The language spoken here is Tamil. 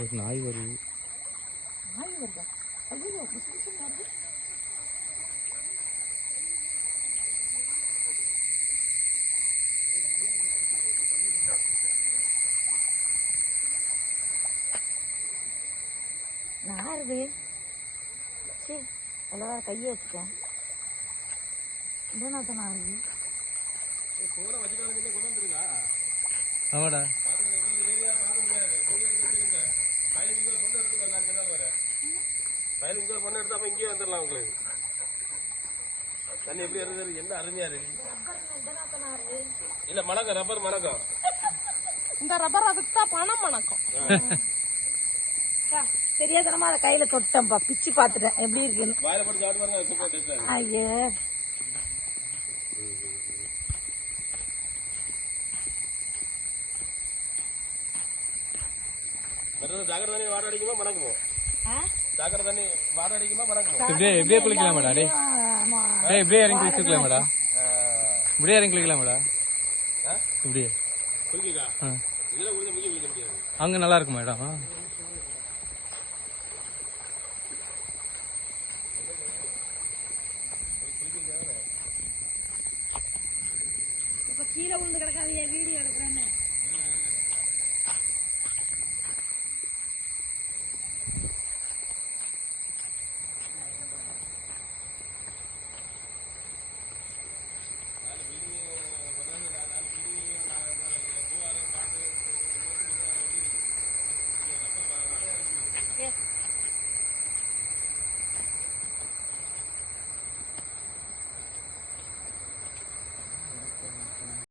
ஒரு நாய் வருது. நாய் வருதா? ஐயோ, புதுசு வருது. யாருது? சரி, எல்லாரும் கையை வச்சுட்டேன். இதனாத்தான் ஆகுது. ஆமாடா. இங்கே வந்துடலாம் உங்களுக்கு. தண்ணி எப்படி இருக்கு? என்ன அருமையா இருக்கு. இல்ல மணக்கம், ரப்பர் மணக்கம். இந்த ரப்பர் அதுக்குதான் பணம் மணக்கம். தெரியாதனமா அதை கையில தொட்டேன்ப்பா, பிச்சு பாத்துட்டேன் எப்படி இருக்குன்னு. வாயில போட்டு சாப்பிட்டு பாருங்க. ஐயே, சாக்கடை தண்ணி வாட அடிக்குமா மணக்குமோ? சாக்கடை தண்ணி வாட அடிக்குமா மணக்குமோ? இப்படியே குளிக்கலாமாடா? இப்படியே இறங்கி குளிக்கலாமாடா? இப்படியே இறங்கி குளிக்கலாமாடா? இப்படியே குளிக்கா? இதுல குளிக்க முடியாது. அங்க நல்லா இருக்குமா இடம்? கீழே விழுந்து கிடக்காது, வீடியோ எடுக்கிறேன்னு.